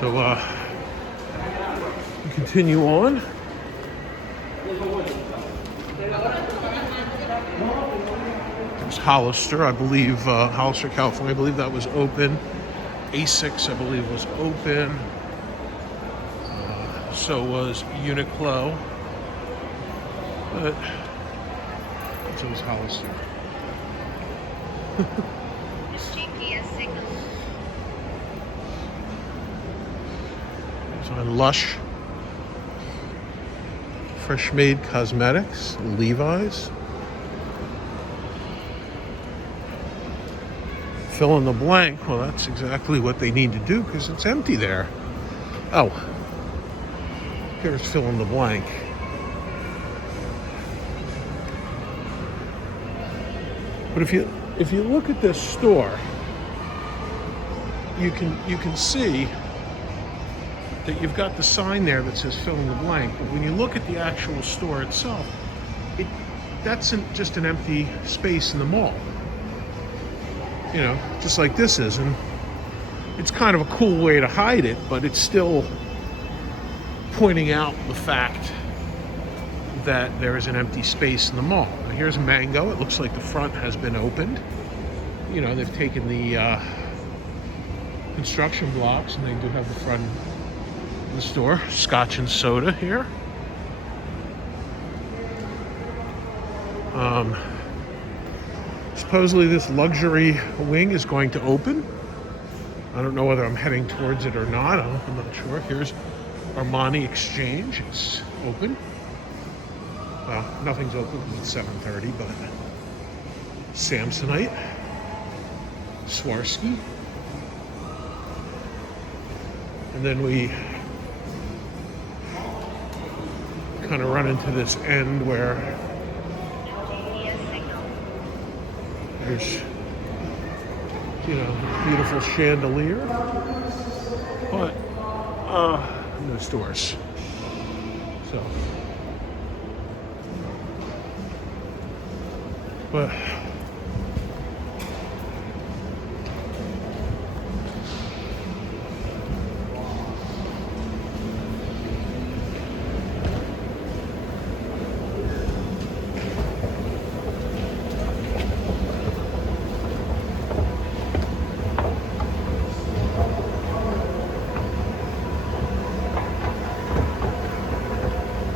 So we continue on. There's Hollister, I believe, Hollister, California. I believe that was open. A6, I believe, was open. So was Uniqlo. But so was Hollister. GPS signal. So Lush, Fresh Made Cosmetics, Levi's. Fill in the blank. Well, that's exactly what they need to do because it's empty there. Oh, here's fill in the blank. But if you look at this store, you can see that you've got the sign there that says fill in the blank. But when you look at the actual store itself, that's just an empty space in the mall. You know, just like this is. And it's kind of a cool way to hide it, but it's still pointing out the fact that there is an empty space in the mall. Now, here's Mango. It looks like the front has been opened. You know, they've taken the construction blocks and they do have the front of the store. Scotch and soda here. Supposedly this luxury wing is going to open. I don't know whether I'm heading towards it or not. I'm not sure. Here's Armani Exchange. It's open. Well, nothing's open because it's 7:30, but Samsonite, Swarovski. And then we kind of run into this end where there's, you know, beautiful chandelier, but no stores. So, but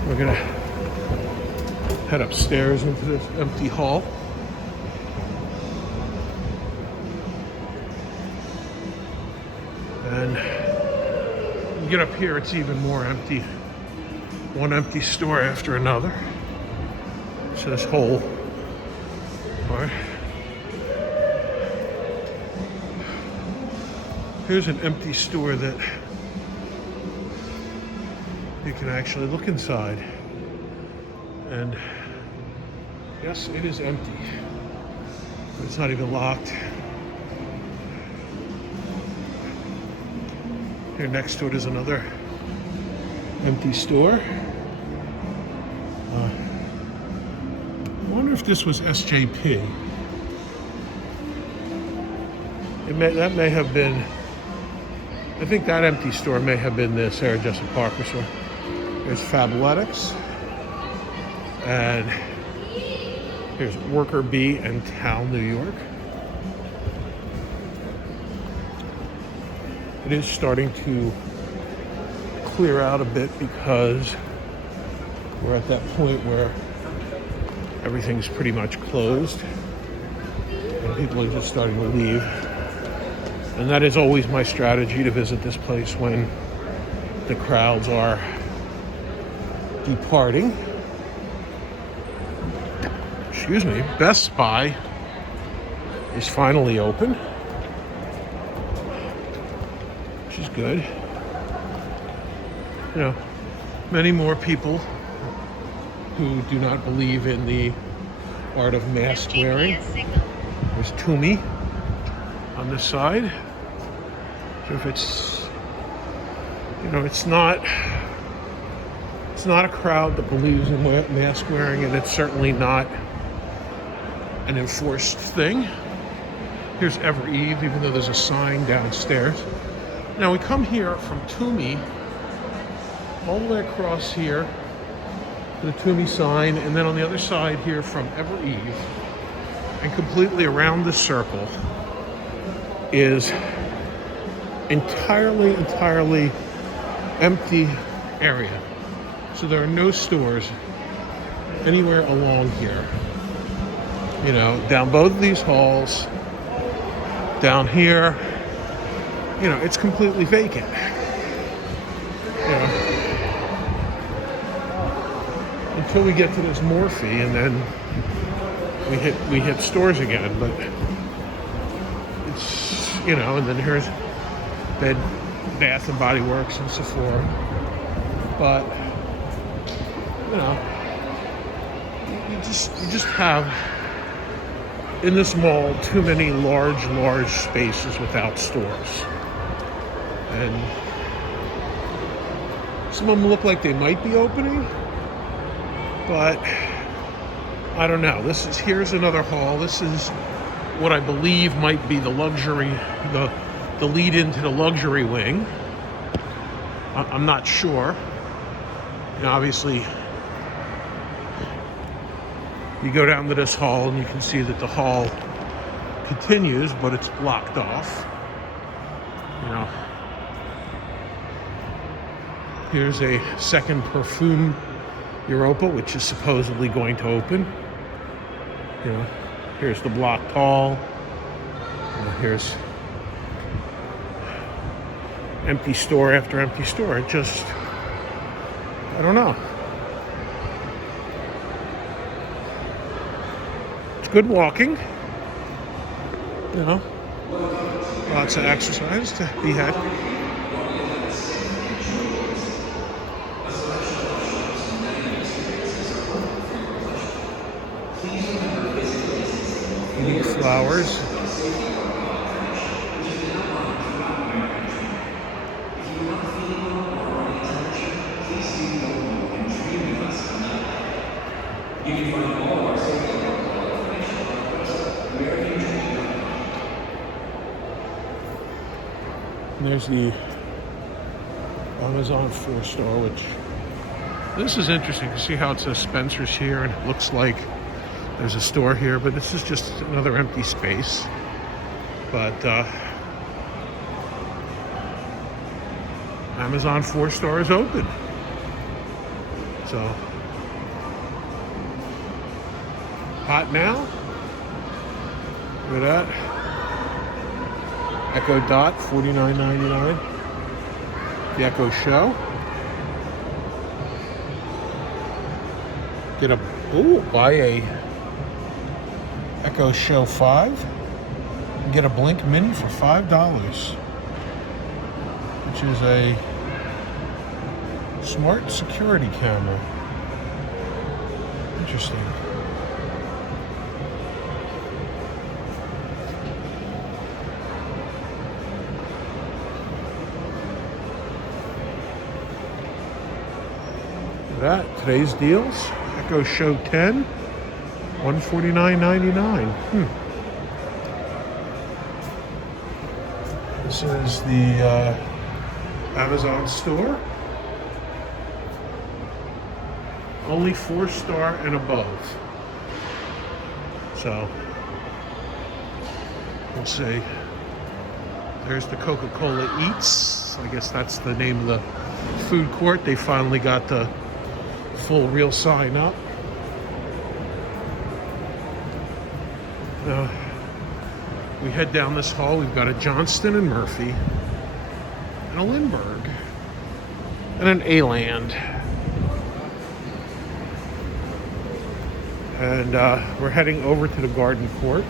we're gonna head upstairs into this empty hall. And you get up here, it's even more empty. One empty store after another. So this whole part. Here's an empty store that you can actually look inside. And yes, it is empty. But it's not even locked. Here next to it is another empty store. I wonder if this was SJP. That may have been, I think that empty store may have been the Sarah Jessica Parker store. There's Fabletics. And here's Worker Bee in Town, New York. It is starting to clear out a bit because we're at that point where everything's pretty much closed and people are just starting to leave. And that is always my strategy, to visit this place when the crowds are departing. Excuse me. Best Buy is finally open. Is good. You know, many more people who do not believe in the art of mask wearing. There's Toomey on this side. So if it's, you know, it's not a crowd that believes in mask wearing, and it's certainly not an enforced thing. Here's Ever Eve, even though there's a sign downstairs. Now we come here from Toomey, all the way across here to the Toomey sign, and then on the other side here from Ever Eve, and completely around this circle is entirely empty area. So there are no stores anywhere along here. You know, down both of these halls, down here, you know, it's completely vacant. You know, until we get to this Morphe, and then we hit stores again. But it's, you know, and then here's Bed Bath and Body Works and Sephora. But you know, you just have in this mall too many large spaces without stores. And some of them look like they might be opening, but I don't know. Here's another hall. This is what I believe might be the luxury, the lead into the luxury wing. I'm not sure. You know, obviously, you go down to this hall and you can see that the hall continues, but it's blocked off. You know, here's a second Parfum Europa, which is supposedly going to open. You know, here's the blocked hall. You know, here's empty store after empty store. It just, I don't know. It's good walking. You know, lots of exercise to be had. Flowers. And there's the Amazon 4-star, which this is interesting to see how it says Spencer's here, and it looks like there's a store here, but this is just another empty space. But Amazon 4-star is open. So hot now. Look at that. Echo Dot, $49.99. The Echo Show. Buy a Echo Show 5 and get a Blink Mini for $5, which is a smart security camera. Interesting. That today's deals: Echo Show 10, $149.99. This is the Amazon store. Only 4-star and above. So we'll see. There's the Coca-Cola Eats. I guess that's the name of the food court. They finally got the full real sign up. We head down this hall. We've got a Johnston and Murphy, and a Lindbergh, and an A-Land. And we're heading over to the garden court,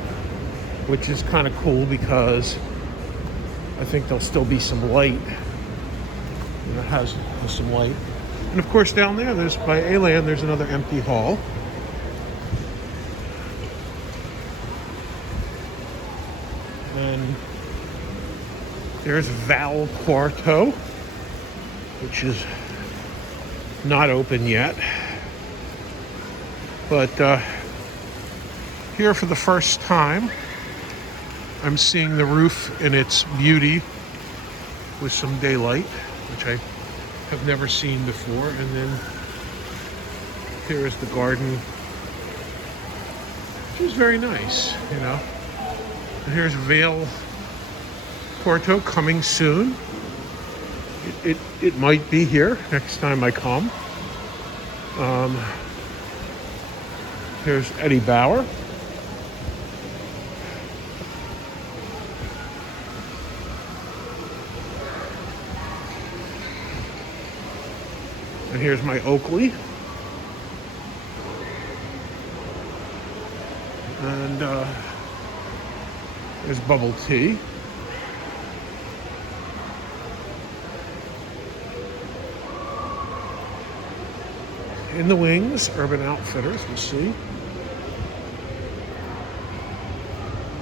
which is kind of cool because I think there'll still be some light. You know, it has some light. And of course down there, there's by A-Land, there's another empty hall. And there's Val Quarto, which is not open yet. But here for the first time, I'm seeing the roof in its beauty with some daylight, which I have never seen before. And then here is the garden, which is very nice, you know. And here's Vale Porto coming soon. It might be here next time I come. Here's Eddie Bauer. And here's my Oakley. And there's bubble tea. In the wings, Urban Outfitters, we'll see.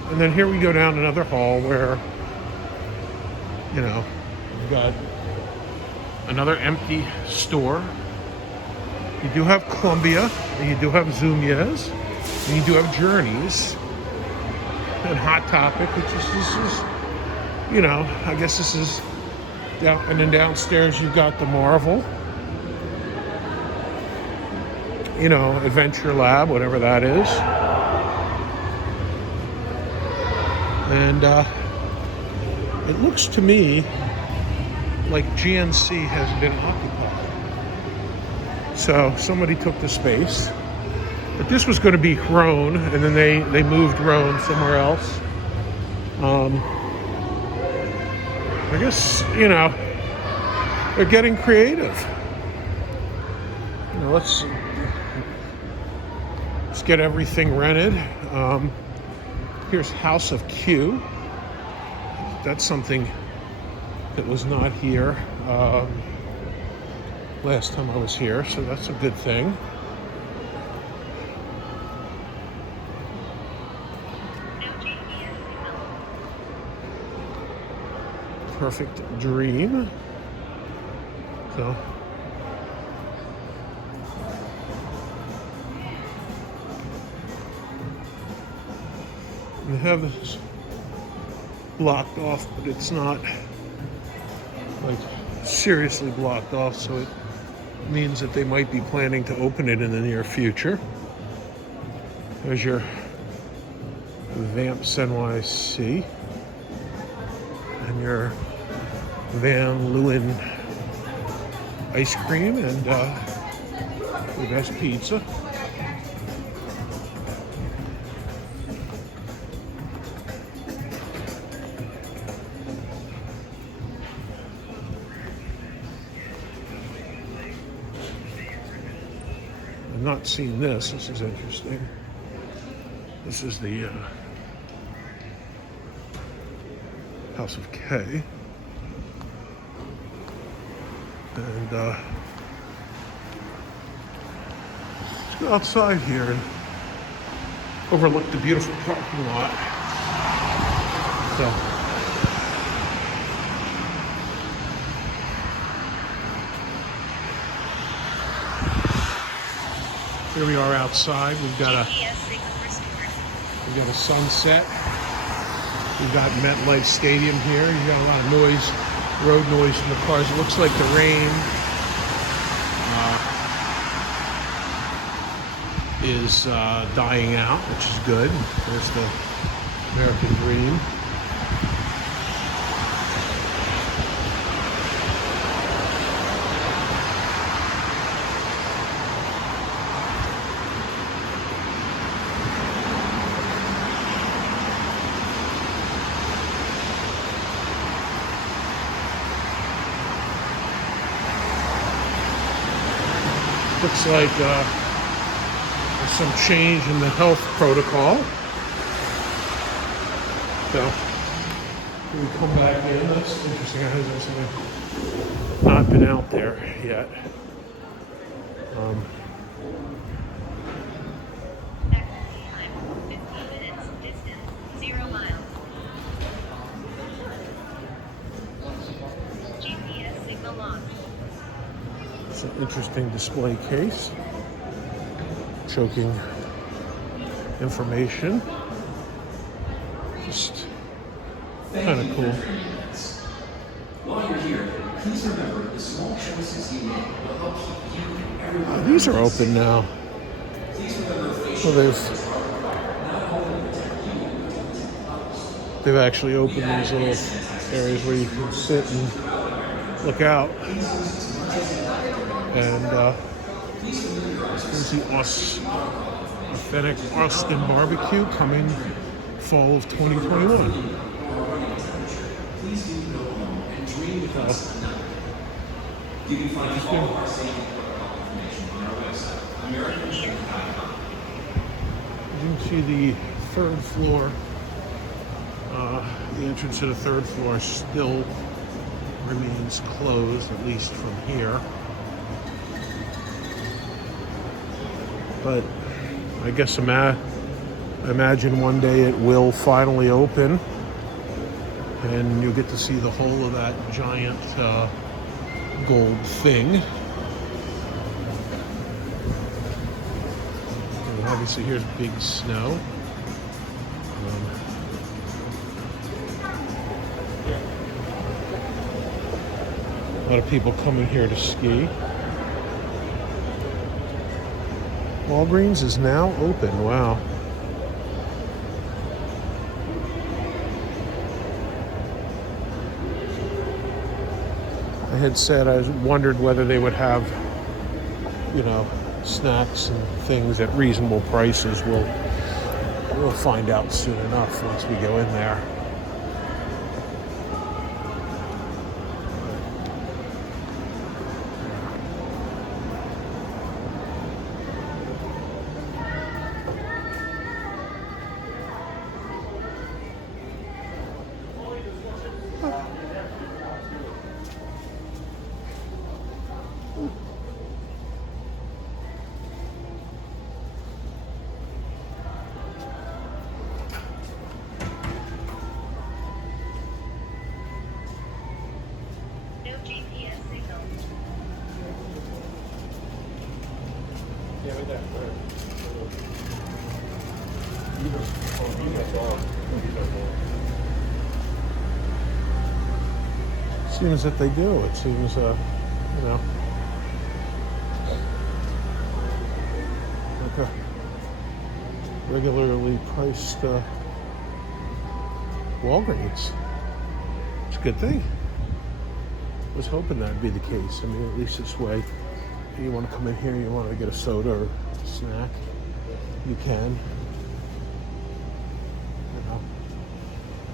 And then here we go down another hall where, you know, we've got another empty store. You do have Columbia, and you do have Zumiez, and you do have Journeys, and Hot Topic, which is, this is, you know, I guess this is down, and then downstairs you've got the Marvel, you know, Adventure Lab, whatever that is. And it looks to me like GNC has been occupied. So somebody took the space. But this was going to be Rhone, and then they moved Rhone somewhere else. I guess, you know, they're getting creative. You know, let's get everything rented. Here's House of Q. That's something that was not here last time I was here, so that's a good thing. Perfect Dream. So they have this blocked off, but it's not like seriously blocked off, so it means that they might be planning to open it in the near future. There's your Vamps NYC and your Van Leeuwen ice cream and the best pizza. I've not seen this. This is interesting. This is the House of K. And let's go outside here and overlook the beautiful parking lot. So here we are outside. We've got a sunset. We've got Metlife Stadium here. You've got a lot of noise, road noise from the cars. It looks like the rain is dying out, which is good. There's the American Dream. Looks like there's some change in the health protocol. So, when we come back in, that's interesting. I have not been out there yet. Time, 15 minutes, distance, 0 miles. GPS signal locked. It's an interesting display case. Choking information. Just kind of cool. Oh, these are open now. Well, they've actually opened these little areas where you can sit and look out. And here's the authentic Austin barbecue coming fall of 2021. You can see the third floor. The entrance to the third floor still remains closed, at least from here. But I guess imagine one day it will finally open, and you'll get to see the whole of that giant gold thing. And obviously, here's big snow. A lot of people coming here to ski. Walgreens is now open. Wow. I had said I wondered whether they would have, snacks and things at reasonable prices. We'll find out soon enough once we go in there. No GPS signal. Seems that they do. It seems, like a regularly priced Walgreens. It's a good thing. I was hoping that'd be the case. I mean, at least this way, you want to come in here, you want to get a soda or a snack, you can.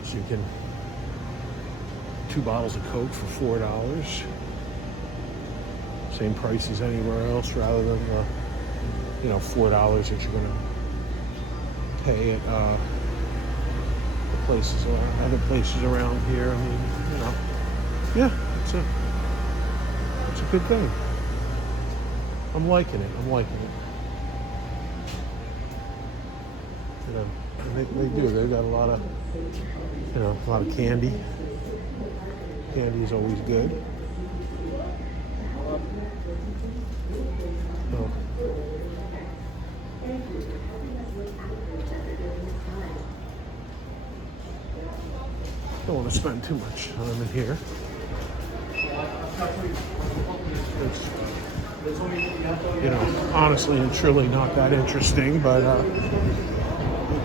So you can 2 bottles of Coke for $4. Same price as anywhere else, rather than $4 that you're going to pay at other places around here. I mean, yeah, it's a good thing. I'm liking it. And they do. They've got a lot of candy. Candy is always good. So, don't want to spend too much time in here. It's, honestly and truly not that interesting, but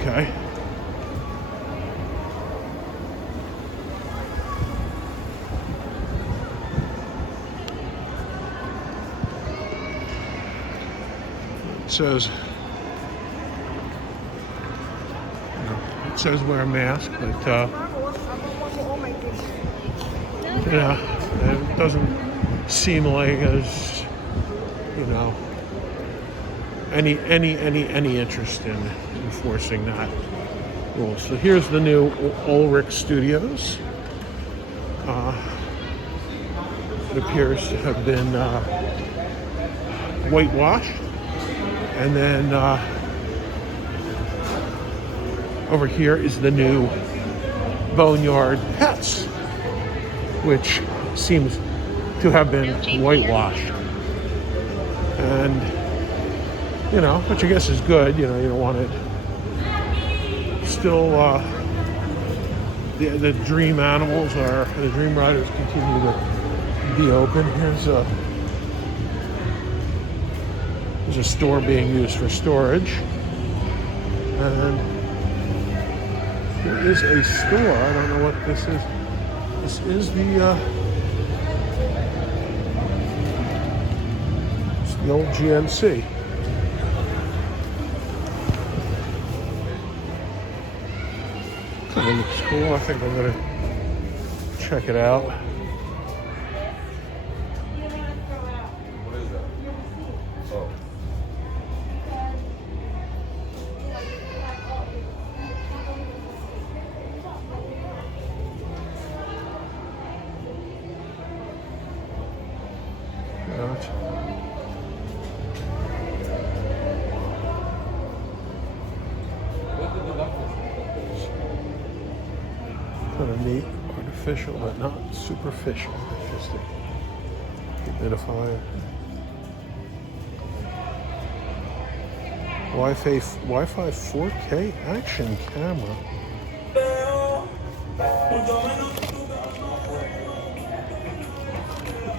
okay. It says wear a mask, but it doesn't seem like there's any interest in enforcing that rule. So here's the new Ulrich Studios. It appears to have been whitewashed. And then over here is the new Boneyard Pets, which seems to have been whitewashed. And, which I guess is good. You don't want it still, the dream animals the dream riders continue to be open. There's a store being used for storage. And there is a store. I don't know what this is. This is it's the old GNC. Kind of looks cool. I think I'm gonna check it out. Kind of neat, artificial, but not superficial. Just a humidifier. Wi-Fi 4K action camera.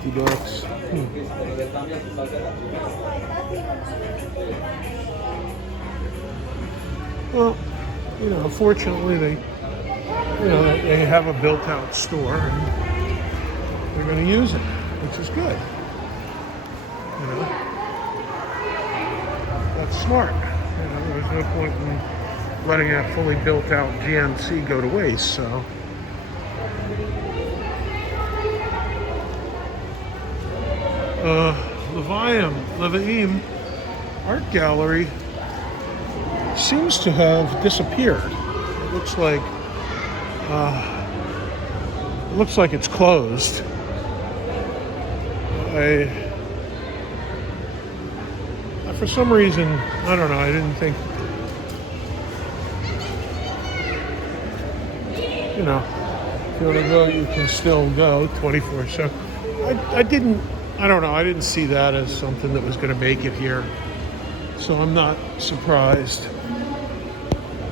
$50. Well, fortunately they have a built-out store and they're going to use it, which is good. That's smart. There's no point in letting a fully built-out GNC go to waste. So, Levaim Art Gallery seems to have disappeared. It looks like it's closed. For some reason, I don't know, I didn't think, if you want to go, you can still go 24/7. I didn't see that as something that was going to make it here. So I'm not surprised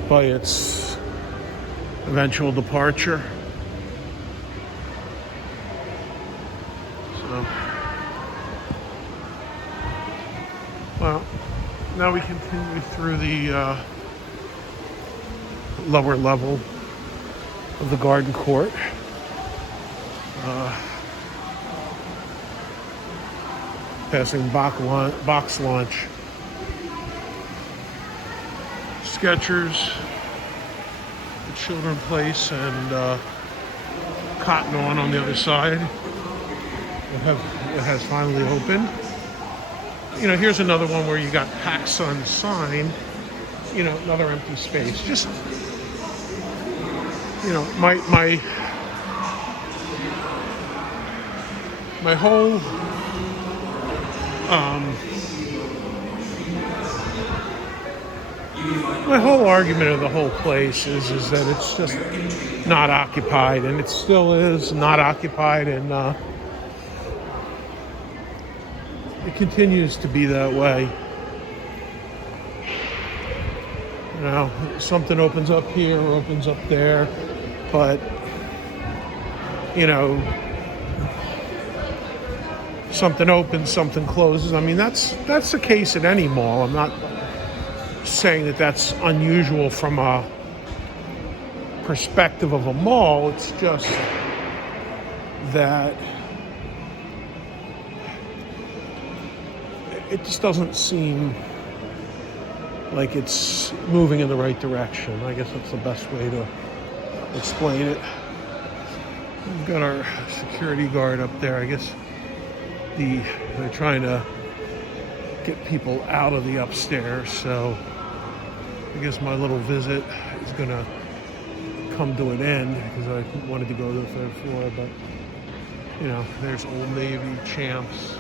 by its eventual departure. So, well, now we continue through the lower level of the garden court. Passing box lunch. Skechers, the Children Place, and Cotton On the other side. It has finally opened. Here's another one where you got PacSun sign. Another empty space. Just my whole my whole argument of the whole place is that it's just not occupied, and it still is not occupied, and it continues to be that way. Something opens up here, opens up there, but something opens, something closes. I mean, that's the case at any mall. I'm not saying that that's unusual from a perspective of a mall. It's just that it just doesn't seem like it's moving in the right direction. I guess that's the best way to explain it. We've got our security guard up there. I guess they're trying to get people out of the upstairs, so I guess my little visit is gonna come to an end because I wanted to go to the third floor, but there's Old Navy, Champs,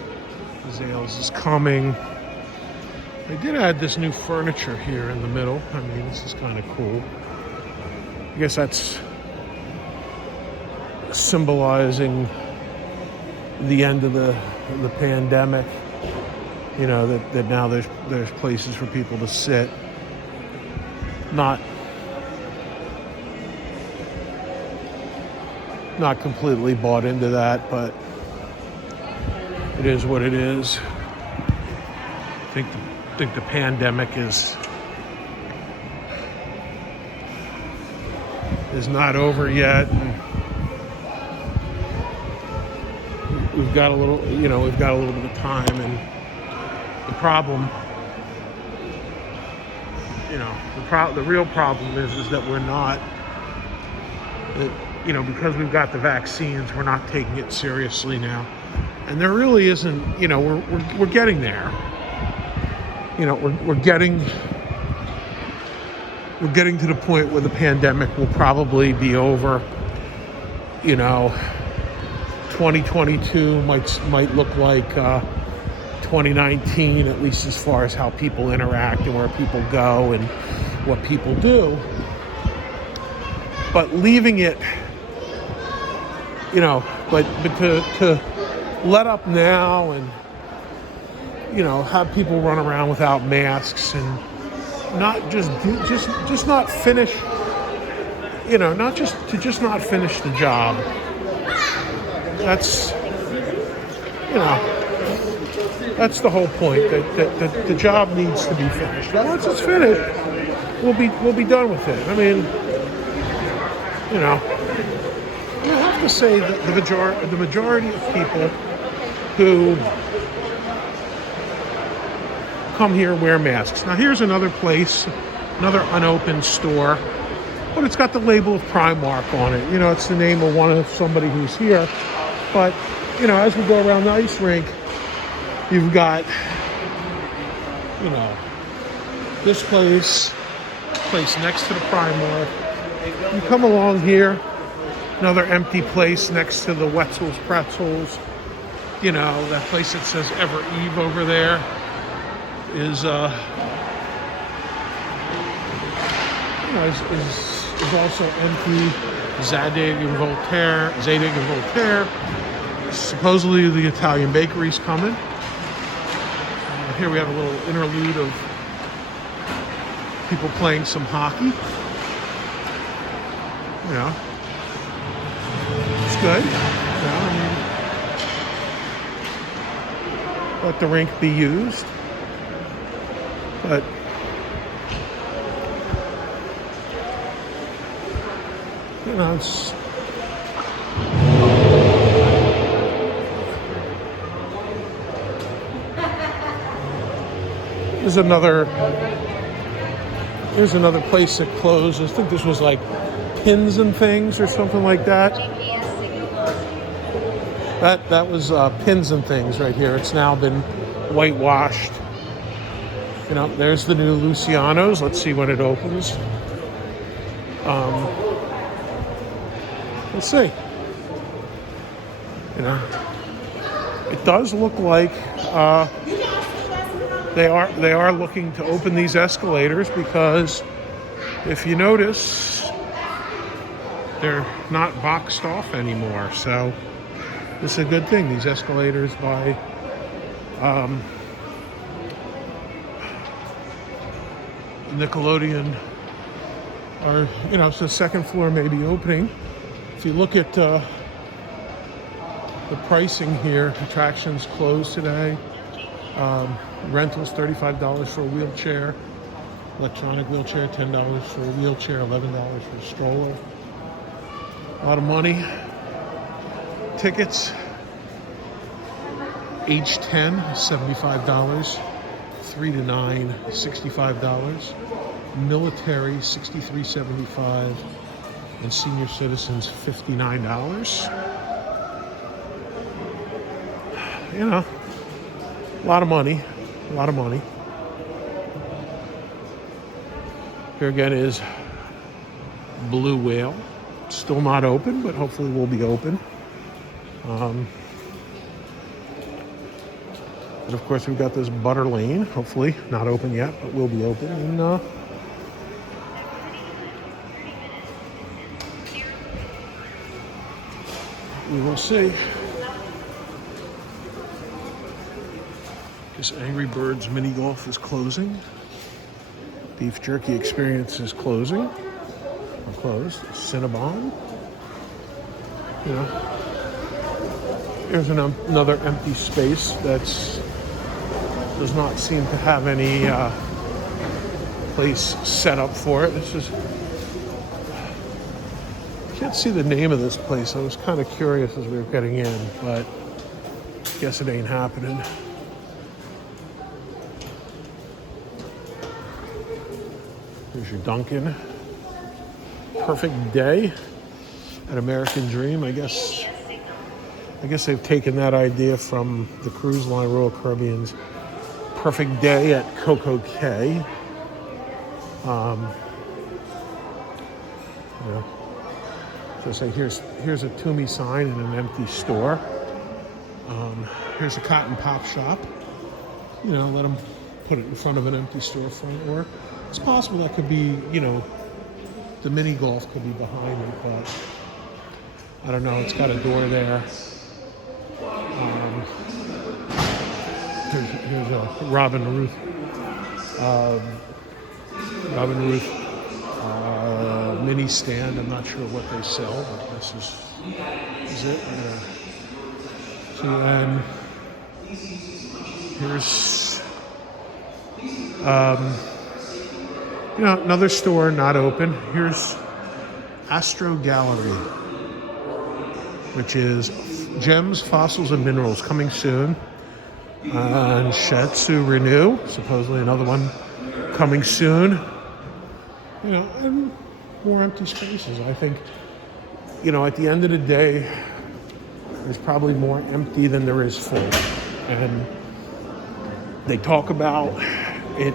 Zales is coming. They did add this new furniture here in the middle. I mean, this is kind of cool. I guess that's symbolizing the end of the pandemic. That now there's places for people to sit. Not completely bought into that, but it is what it is. I think the pandemic is not over yet. And we've got a little bit of time, and the problem, the real problem is that we're not, because we've got the vaccines, we're not taking it seriously now. And there really isn't, we're getting there. We're getting to the point where the pandemic will probably be over. 2022 might look like 2019, at least as far as how people interact and where people go and what people do. But leaving it, but to let up now and have people run around without masks and not just not finish, not finish the job. That's that's the whole point. That the job needs to be finished. And once it's finished, we'll be done with it. I mean, I have to say that the majority of people who come here wear masks. Now here's another place, another unopened store, but it's got the label of Primark on it. It's the name of somebody who's here. But as we go around the ice rink, you've got this place next to the Primark. You come along here, another empty place next to the Wetzel's Pretzels. That place that says Ever Eve over there is also empty. Zadig and Voltaire. Supposedly the Italian bakery's coming. Here we have a little interlude of people playing some hockey. It's good. Let the rink be used. But it's here's another place that closed. I think this was like Pins and Things or something like that. That was Pins and Things right here. It's now been whitewashed. There's the new Luciano's. Let's see when it opens. Let's see. It does look like they are looking to open these escalators, because if you notice, they're not boxed off anymore. So this is a good thing. These escalators by Nickelodeon are, so the second floor may be opening. If you look at the pricing here, attractions closed today. Rentals $35 for a wheelchair, electronic wheelchair $10 for a wheelchair, $11 for a stroller. A lot of money. Tickets, age 10, $75. 3 to 9, $65. Military, $63.75. And senior citizens, $59. A lot of money. Here again is Blue Whale. Still not open, but hopefully will be open. And of course, we've got this Butter Lane. Hopefully not open yet, but will be open. And we will see. This Angry Birds mini golf is closing. Beef Jerky Experience is closing. Or closed. Cinnabon. Here's another empty space that's does not seem to have any place set up for it. This is, can't see the name of this place. I was kind of curious as we were getting in, but guess it ain't happening. Here's your Dunkin'. Perfect day at American Dream. I guess they've taken that idea from the cruise line Royal Caribbean's Perfect Day at Coco Cay. So say here's a Toomey sign in an empty store. Here's a Cotton Pop shop. Let them put it in front of an empty storefront. Or it's possible that could be, the mini golf could be behind it, but I don't know. It's got a door there. Here's a Robin Ruth mini stand. I'm not sure what they sell, but this is it. Yeah. So then here's another store not open. Here's Astro Gallery, which is gems, fossils, and minerals, coming soon. And Shetsu Renew, supposedly another one coming soon. And more empty spaces. I think, at the end of the day, there's probably more empty than there is full. And they talk about it,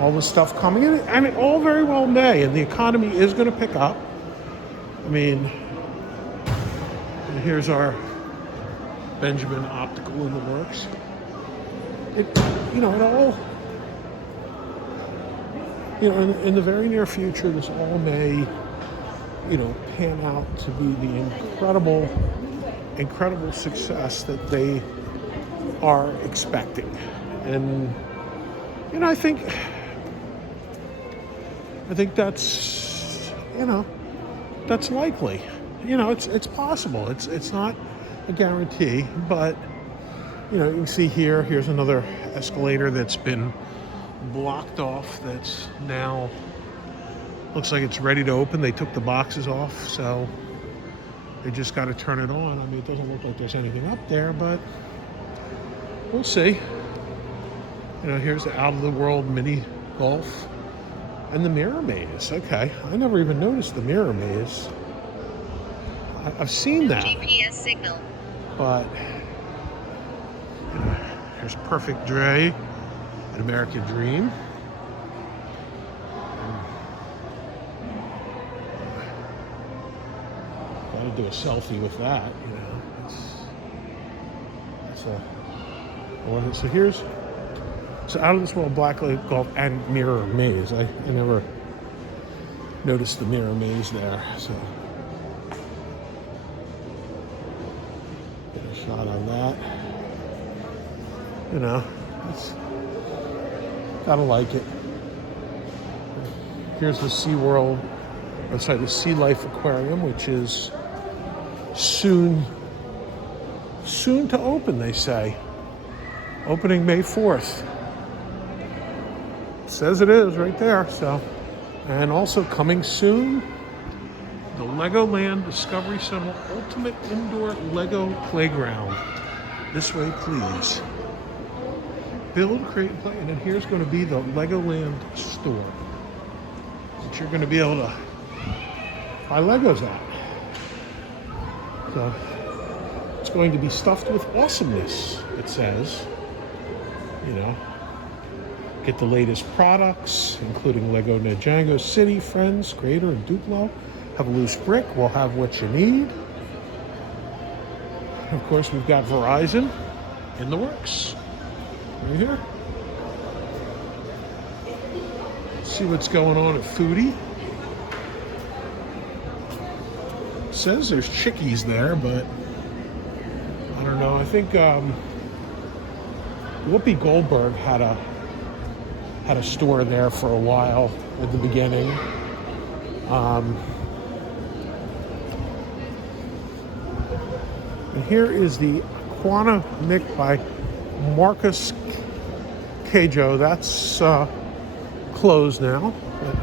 all the stuff coming in, and it all very well may, and the economy is going to pick up. I mean, here's our Benjamin Optical in the works. It all, in the very near future, this all may, pan out to be the incredible success that they are expecting. And, I think that's, that's likely. It's possible. It's not a guarantee, but you can see here's another escalator that's been blocked off, that's now looks like it's ready to open. They took the boxes off, so they just got to turn it on. I mean, it doesn't look like there's anything up there, but we'll see. Here's the Out of the World mini golf and the mirror maze. Okay, I never even noticed the mirror maze. I've seen that. GPS signal. But here's Perfect Day at American Dream. Gotta do a selfie with that, So here's Out of This World Black Lake Golf and Mirror Maze. I never noticed the mirror maze there, so. Shot on that. It's gotta like it. Here's the the Sea Life Aquarium, which is soon to open, they say. Opening May 4th. Says it is right there, so. And also coming soon, the Legoland Discovery Center Ultimate Indoor Lego Playground. This way, please. Build, create, and play. And then here's going to be the Legoland store, that you're going to be able to buy Legos at. So it's going to be stuffed with awesomeness, it says. Get the latest products, including Lego Ninjago City, Friends, Creator, and Duplo. Have a loose brick, we'll have what you need. Of course, we've got Verizon in the works. Right here. See what's going on at Foodie. It says there's chickies there, but I don't know. I think Whoopi Goldberg had a store there for a while at the beginning. And here is the Aquana Mick by Marcus Cajo. That's closed now, but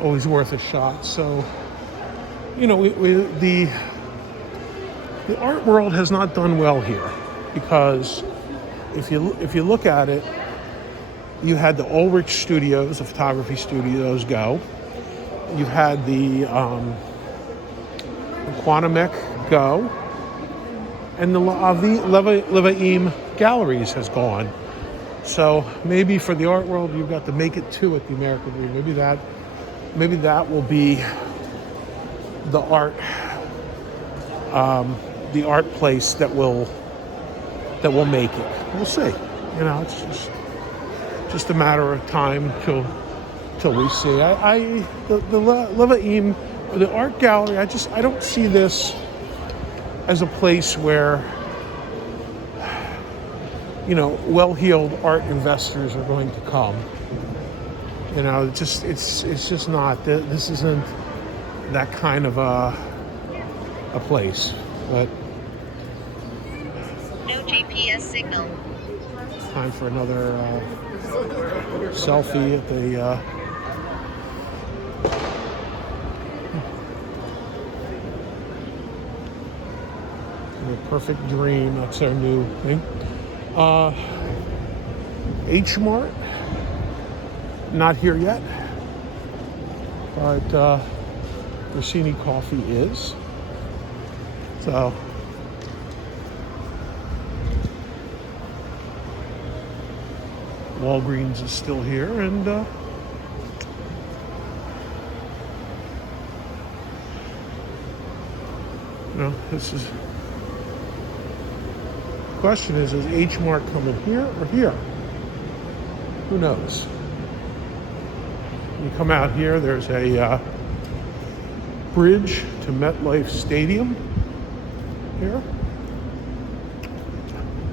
always worth a shot. So, you know, the art world has not done well here, because if you look at it, you had the Ulrich Studios, the photography studios, go. You've had the Quantumec go, and the Levaim Galleries has gone. So maybe for the art world, you've got to make it two at the American Dream. Maybe that will be the art place that will make it. We'll see. You know, it's just a matter of time till we see. The Levaim, the art gallery, I don't see this as a place where, you know, well-heeled art investors are going to come. You know, it's just not. This isn't that kind of a place. But No GPS signal. time for another selfie at the. The Perfect Dream. That's our new thing. H Mart. Not here yet, but Rossini Coffee is. So Walgreens is still here, and you know, this is. The question is H Mart coming here or here? Who knows? You come out here, there's a bridge to Metlife Stadium here.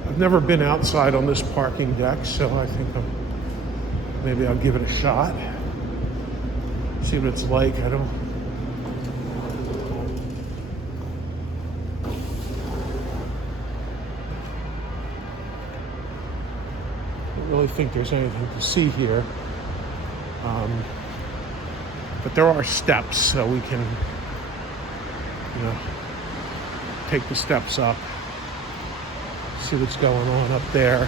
I've never been outside on this parking deck, so I think maybe I'll give it a shot. See what it's like. I don't really think there's anything to see here. But there are steps, so we can, you know, take the steps up, see what's going on up there.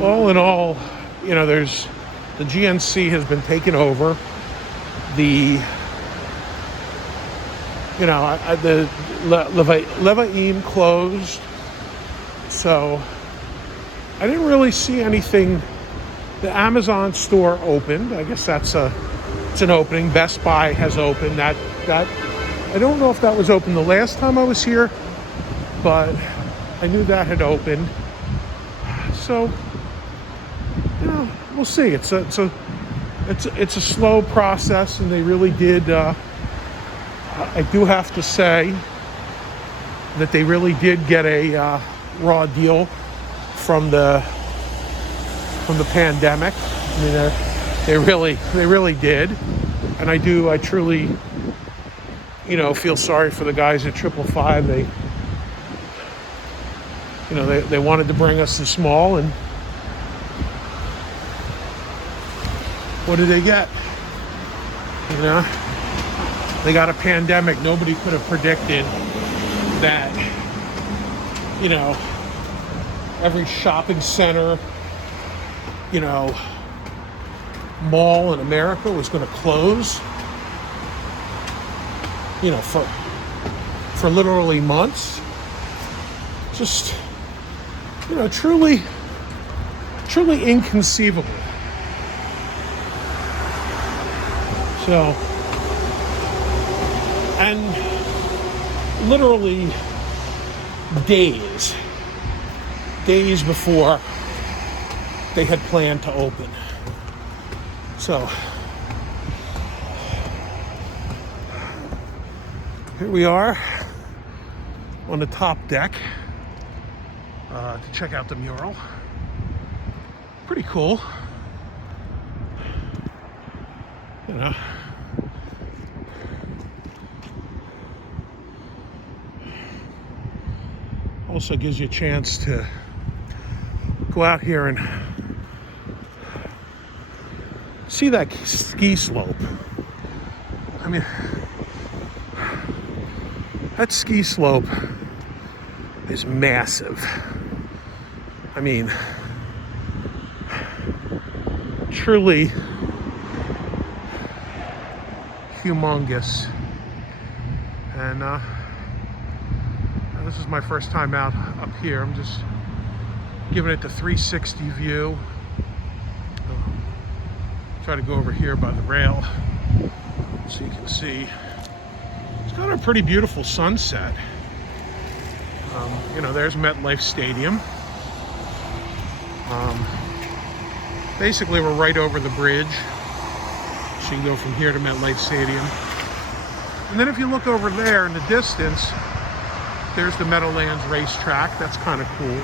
All in all, you know, the GNC has been taken over. The Levaim closed, so I didn't really see anything. The Amazon store opened. I guess it's an opening. Best Buy has opened. That I don't know if that was open the last time I was here, but I knew that had opened. So, you know, we'll see. It's a slow process, and they really did. I do have to say that they really did get a raw deal from the pandemic. I mean, they really did, and I truly, you know, feel sorry for the guys at 555. They wanted to bring us this mall, and what did they get? You know, they got a pandemic. Nobody could have predicted that, you know, every shopping center, you know, mall in America was going to close, you know, for literally months. Just, you know, truly inconceivable. So, and literally days before they had planned to open. So, here we are on the top deck to check out the mural. Pretty cool. You know. Also gives you a chance to go out here and see that ski slope. I mean, that ski slope is massive. I mean, truly humongous. And this is my first time out up here. I'm just giving it the 360 view. Try to go over here by the rail so you can see. It's got a pretty beautiful sunset. You know, there's Metlife Stadium. Basically, we're right over the bridge. So you can go from here to Metlife Stadium. And then if you look over there in the distance, there's the Meadowlands racetrack. That's kind of cool.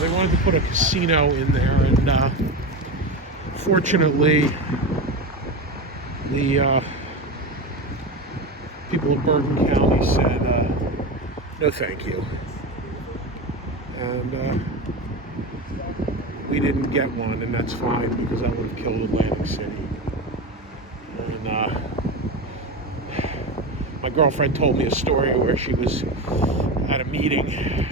They wanted to put a casino in there, and fortunately, the people of Bergen County said, no thank you. And we didn't get one, and that's fine, because that would have killed Atlantic City. And my girlfriend told me a story where she was at a meeting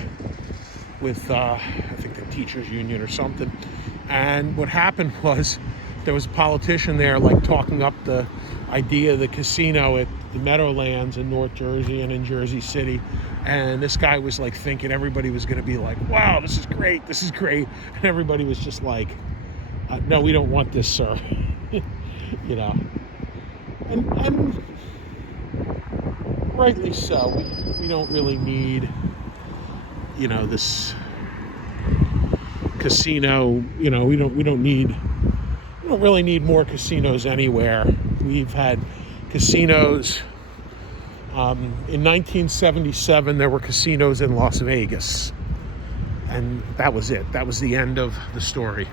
with, I think, the teachers union or something. And what happened was there was a politician there, like, talking up the idea of the casino at the Meadowlands in North Jersey and in Jersey City. And this guy was, like, thinking everybody was going to be like, wow, this is great, this is great. And everybody was just like, no, we don't want this, sir. You know. And rightly so. We don't really need, you know, this casino. You know, we don't really need more casinos anywhere. We've had casinos. In 1977, there were casinos in Las Vegas, and that was it. That was the end of the story.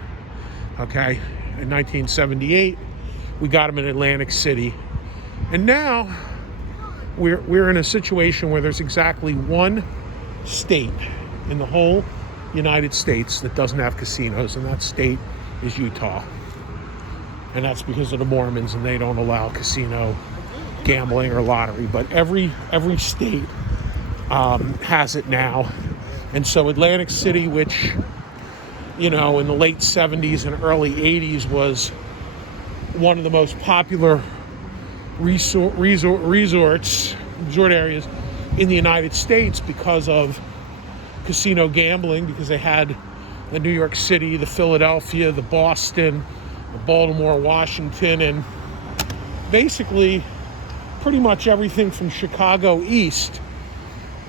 Okay, in 1978, we got them in Atlantic City, and now we're in a situation where there's exactly one state in the whole United States that doesn't have casinos, and that state is Utah. And that's because of the Mormons, and they don't allow casino gambling or lottery. But every state has it now. And so Atlantic City, which, you know, in the late 70s and early 80s was one of the most popular resort areas in the United States because of casino gambling, because they had the New York City, the Philadelphia, the Boston, the Baltimore, Washington, and basically pretty much everything from Chicago east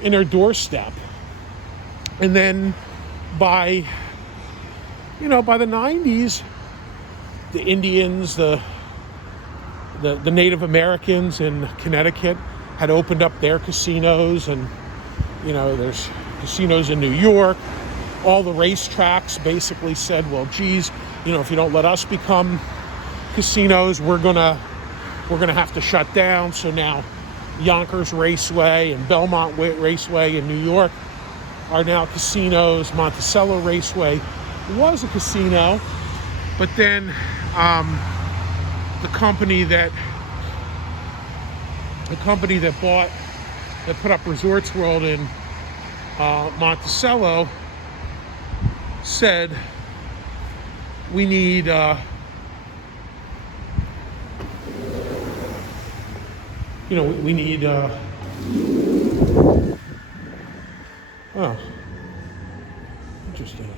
in their doorstep. And then by the 90s, the Indians, the Native Americans in Connecticut had opened up their casinos, and, you know, there's casinos in New York. All the racetracks basically said, well, geez, you know, if you don't let us become casinos, we're gonna have to shut down. So now Yonkers Raceway and Belmont Raceway in New York are now casinos. Monticello Raceway was a casino, but then the company that put up Resorts World in Monticello said, we need oh, interesting.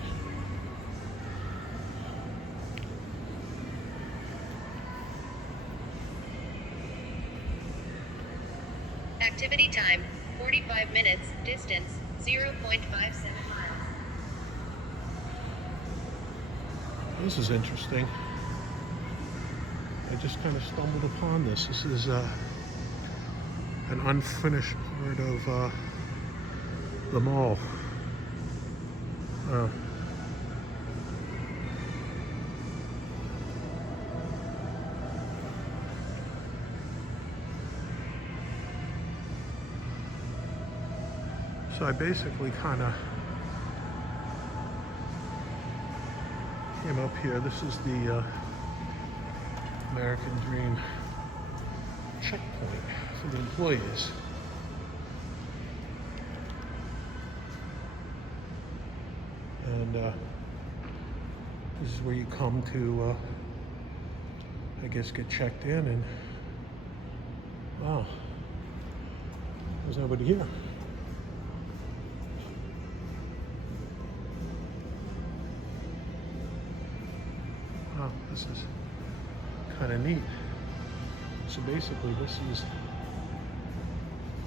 Activity time, 45 minutes, distance, 0.57 miles. This is interesting. I just kind of stumbled upon this. This is an unfinished part of the mall. So I basically kind of came up here. This is the American Dream checkpoint for the employees. And this is where you come to, I guess, get checked in, and wow, there's nobody here. Wow, this is kind of neat. So basically, this is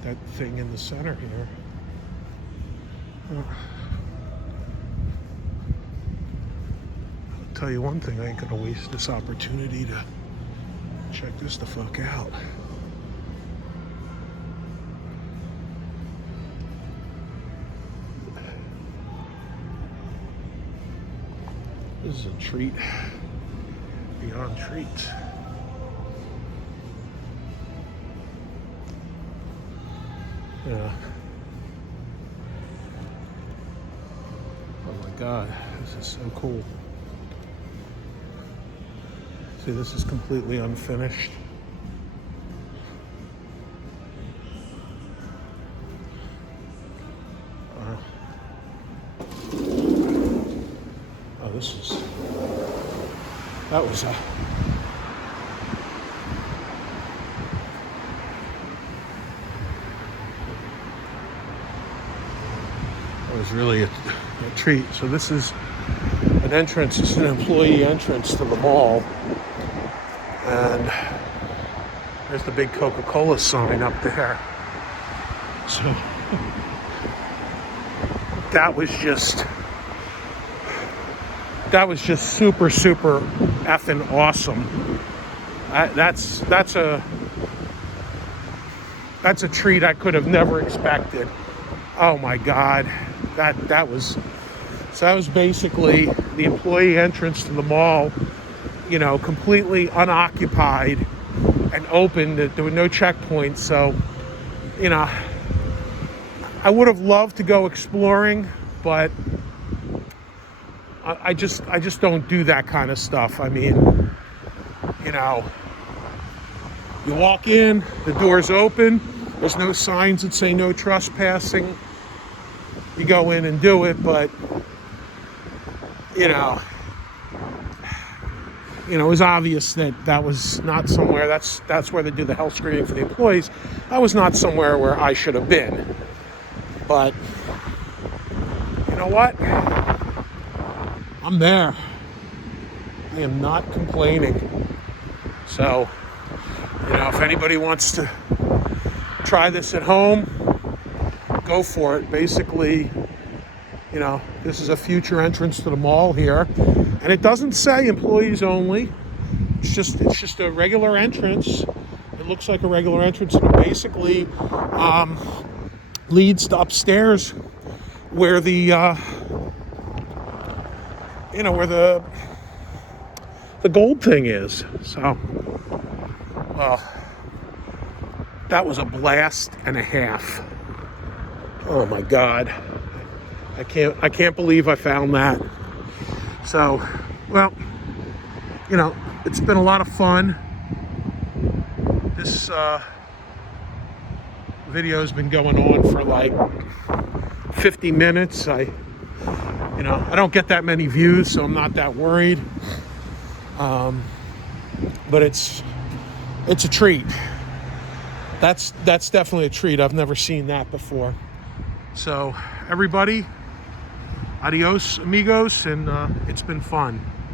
that thing in the center here. I'll tell you one thing, I ain't gonna waste this opportunity to check this the fuck out. This is a treat beyond treats. Yeah. Oh my God, this is so cool. See, this is completely unfinished. Oh, this is, that was a, really a treat. So this is an entrance, this is an employee entrance to the mall. And there's the big Coca-Cola sign up there. So that was just super, super effing awesome. That's a treat I could have never expected. Oh my God. That was basically the employee entrance to the mall, you know, completely unoccupied and open. There were no checkpoints. So, you know, I would have loved to go exploring, but I just don't do that kind of stuff. I mean, you know, you walk in, the door's open, there's no signs that say no trespassing. You go in and do it, but you know, it was obvious that was not somewhere. That's where they do the health screening for the employees. That was not somewhere where I should have been. But you know what? I'm there. I am not complaining. So, you know, if anybody wants to try this at home, go for it. Basically, you know, this is a future entrance to the mall here, and it doesn't say employees only. It's just a regular entrance. It looks like a regular entrance, and it basically leads to upstairs where the where the gold thing is. So, well, that was a blast and a half. Oh my God, I can't believe I found that. So, well, you know, it's been a lot of fun. This video has been going on for like 50 minutes. I don't get that many views, so I'm not that worried. But it's a treat. That's definitely a treat. I've never seen that before. So everybody, adios amigos, and it's been fun.